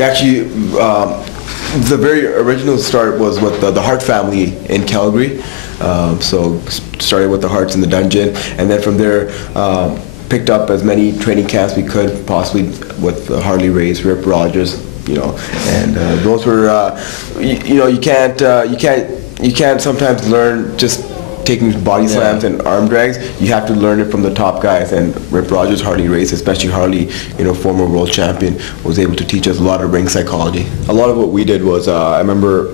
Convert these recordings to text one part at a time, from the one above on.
Actually, the very original start was with the Hart family in Calgary. So started with the Harts in the Dungeon, and then from there picked up as many training camps we could, possibly with Harley Race, Rip Rogers, and those were you can't sometimes learn just taking body slams and arm drags. You have to learn it from the top guys, and Rip Rogers, Harley Race, especially Harley, former world champion, was able to teach us a lot of ring psychology. A lot of what we did was, I remember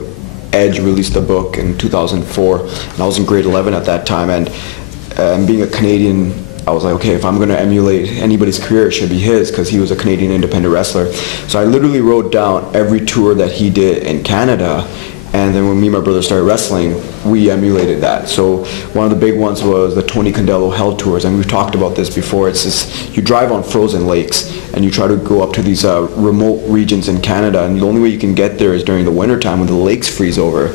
Edge released a book in 2004, and I was in grade 11 at that time, and being a Canadian, I was like, okay, if I'm going to emulate anybody's career, it should be his, because he was a Canadian independent wrestler. So I literally wrote down every tour that he did in Canada, and then when me and my brother started wrestling, we emulated that. So one of the big ones was the Tony Condello Hell Tours, and we've talked about this before. It's this, you drive on frozen lakes, and you try to go up to these remote regions in Canada, and the only way you can get there is during the winter time when the lakes freeze over,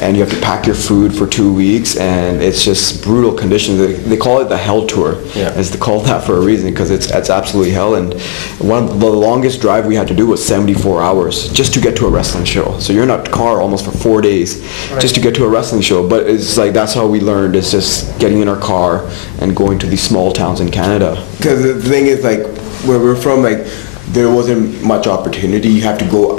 and you have to pack your food for 2 weeks, and it's just brutal conditions. They call it the Hell Tour. Yeah. It's called that for a reason, because it's absolutely hell. And one of the longest drive we had to do was 74 hours just to get to a wrestling show. So you're in a car almost for 4 days just to get to a wrestling show. But it's like, that's how we learned, is just getting in our car and going to these small towns in Canada. Because the thing is, like, where we're from, like, there wasn't much opportunity. You have to go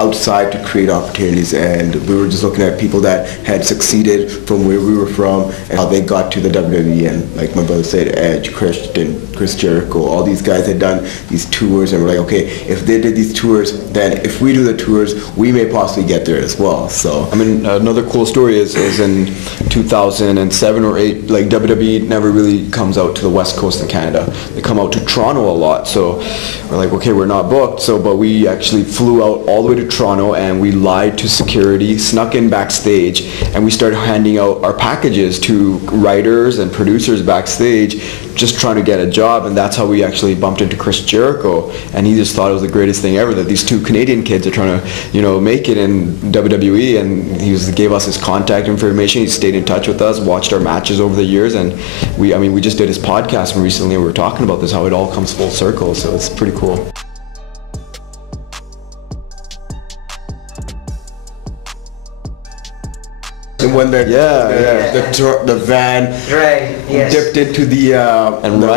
outside to create opportunities, and we were just looking at people that had succeeded from where we were from and how they got to the WWE. And like my brother said, Edge, Chris Jericho, all these guys had done these tours, and we're like, okay, if they did these tours, then if we do the tours, we may possibly get there as well. So I mean, another cool story is in 2007 or 8, like, WWE never really comes out to the West Coast in Canada. They come out to Toronto a lot. So we're like, okay, we're not booked. So, but we actually flew out all the way to Toronto, and we lied to security, snuck in backstage, and we started handing out our packages to writers and producers backstage, just trying to get a job. And that's how we actually bumped into Chris Jericho, and he just thought it was the greatest thing ever, that these two Canadian kids are trying to make it in WWE. And he gave us his contact information. He stayed in touch with us, watched our matches over the years, and we just did his podcast recently, and we were talking about this, how it all comes full circle. So it's pretty cool. and when the van dipped into the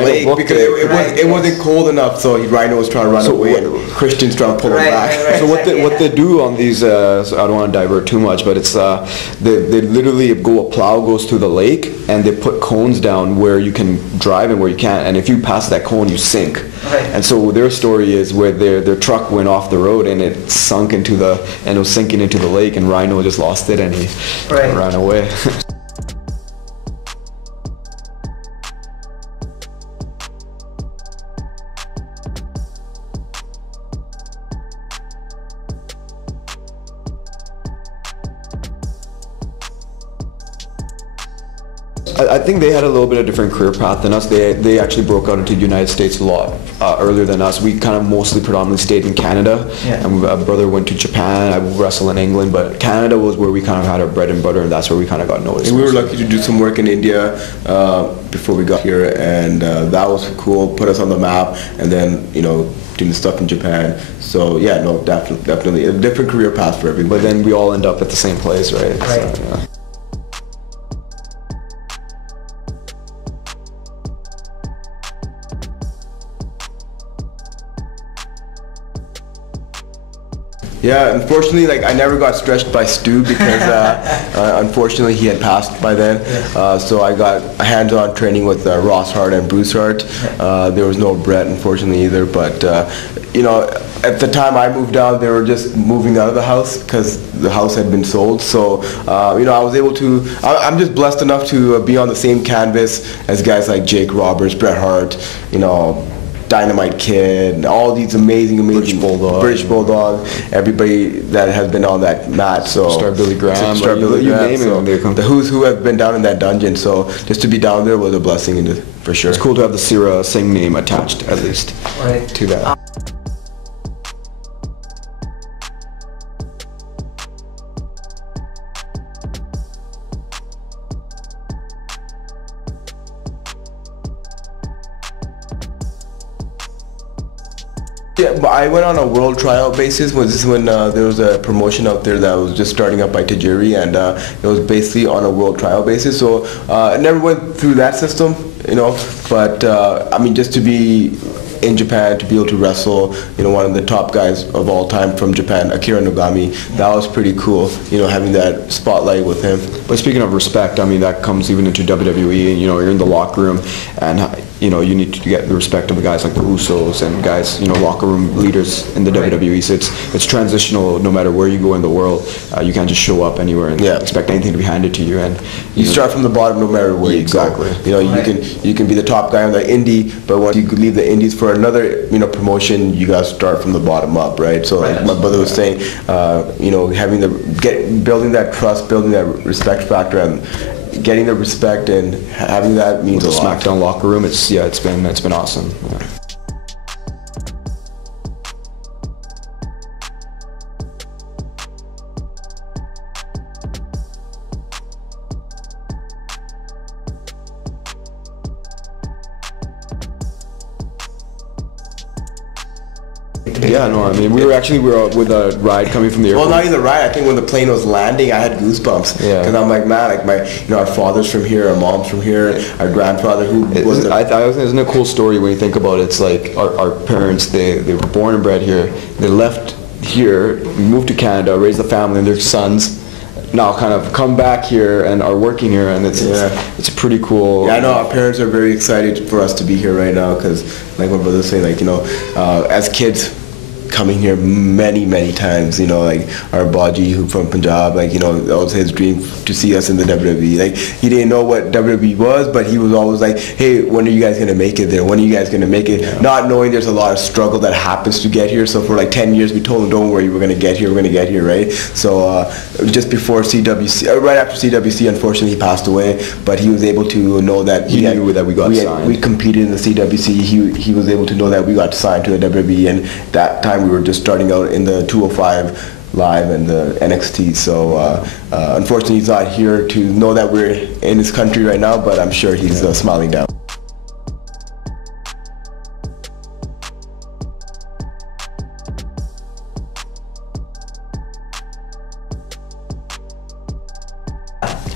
lake because it wasn't cold enough, so Rhino was trying to run away and Christian's trying to pull him back. So what they do on these, so I don't want to divert too much, but it's they literally a plow goes through the lake, and they put cones down where you can drive and where you can't, and if you pass that cone, you sink. And so their story is where their truck went off the road and it sunk into it was sinking into the lake, and Rhino just lost it and he ran away. I think they had a little bit of a different career path than us. They actually broke out into the United States a lot earlier than us. We kind of mostly predominantly stayed in Canada, and my brother went to Japan. I wrestled in England, but Canada was where we kind of had our bread and butter, and that's where we kind of got noticed. And we were lucky to do some work in India before we got here, and that was cool, put us on the map, and then, doing stuff in Japan. So yeah, no, definitely a different career path for everybody. But then we all end up at the same place, right? So, yeah. Yeah, unfortunately, I never got stretched by Stu because unfortunately he had passed by then. So I got a hands-on training with Ross Hart and Bruce Hart. There was no Brett, unfortunately, either. But at the time I moved down, they were just moving out of the house because the house had been sold. So I was able to. I'm just blessed enough to be on the same canvas as guys like Jake Roberts, Bret Hart, Dynamite Kid, all these amazing British Bulldog, everybody that has been on that mat. So Star Billy Graham, the who's who have been down in that dungeon. So just to be down there was a blessing, for sure. It's cool to have the Sira Singh name attached, at least, to that. Yeah, but I went on a world tryout basis. This is when there was a promotion out there that was just starting up by Tajiri, and it was basically on a world trial basis. So I never went through that system, you know. But I mean, just to be in Japan, to be able to wrestle, you know, one of the top guys of all time from Japan, Akira Nogami, that was pretty cool, you know, having that spotlight with him. But speaking of respect, I mean, that comes even into WWE, and, you know, you're in the locker room, and, you know, you need to get the respect of the guys like the Usos and guys, you know, locker room leaders in the WWE. So it's transitional no matter where you go in the world. You can't just show up anywhere and expect anything to be handed to you. And you start from the bottom no matter where you go. You know, you can be the top guy on the indie, but once you leave the indies for another, you know, promotion, you gotta start from the bottom up, right? So like my brother was saying, you know, having building that trust, building that respect factor, and getting the respect and having that means a lot. SmackDown locker room, it's been awesome. Yeah. Yeah, no, I mean, we were with a ride coming from the airport. Well, not even the ride. I think when the plane was landing, I had goosebumps. Yeah. Because I'm like, man, like our father's from here, our mom's from here, our grandfather isn't it a cool story when you think about it? It's like our parents, they were born and bred here. They left here, moved to Canada, raised a family, and their sons now kind of come back here and are working here, and it's a pretty cool. Yeah, I know our parents are very excited for us to be here right now, because like my brother's saying, like, you know, as kids coming here many times, you know, like our Baji who from Punjab, like, you know, that was his dream to see us in the WWE. Like, he didn't know what WWE was, but he was always like, hey, when are you guys gonna make it there? When are you guys gonna make it? Yeah. Not knowing there's a lot of struggle that happens to get here. So for like 10 years we told him, don't worry, we're gonna get here, right? So just before CWC, right after CWC, unfortunately he passed away, but he was able to know that he knew that we got signed. We competed in the CWC. He was able to know that we got signed to the WWE, and that time we were just starting out in the 205 Live and the NXT. So unfortunately he's not here to know that we're in his country right now, but I'm sure he's smiling down.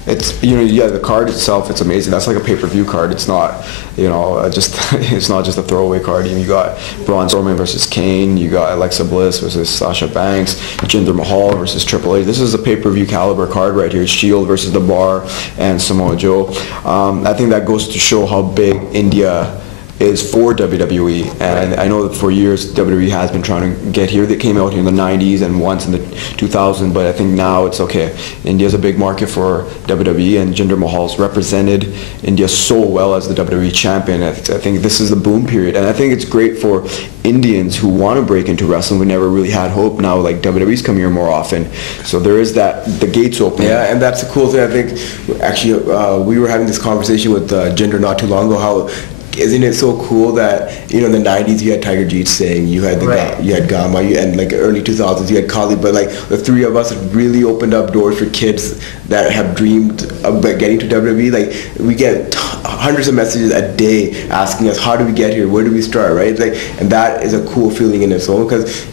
It's, you know, yeah, the card itself, it's amazing. That's like a pay-per-view card. It's not, you know, it's not just a throwaway card. You got Braun Strowman versus Kane. You got Alexa Bliss versus Sasha Banks. Jinder Mahal versus Triple H. This is a pay-per-view caliber card right here. Shield versus The Bar and Samoa Joe. I think that goes to show how big India is for WWE, and I know that for years WWE has been trying to get here. They came out here in the 90s and once in the 2000s, but I think now it's okay. India's a big market for WWE, and Jinder Mahal's represented India so well as the WWE champion. I think this is the boom period, and I think it's great for Indians who want to break into wrestling. We never really had hope. Now, like, WWE's coming here more often, so there is that, the gates open. Yeah, and that's the cool thing. I think actually we were having this conversation with Jinder not too long ago, how isn't it so cool that, you know, in the 90s you had Tiger Jeet saying, you had you had Gama, and like early 2000s you had Kali, but like the three of us really opened up doors for kids that have dreamed about getting to WWE. Like, we get hundreds of messages a day asking us, how do we get here, where do we start, right? Like, and that is a cool feeling in its own, because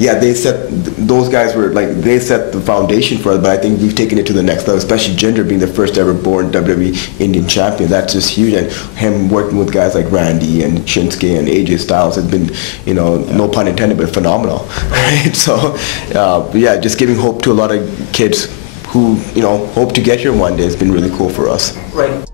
those guys were like, they set the foundation for us, but I think we've taken it to the next level, especially Jinder being the first ever born WWE Indian champion. That's just huge, and him working with guys like Randy and Shinsuke and AJ Styles has been, you know, no pun intended, but phenomenal, right? So yeah, just giving hope to a lot of kids who, you know, hope to get here one day has been really cool for us. Right.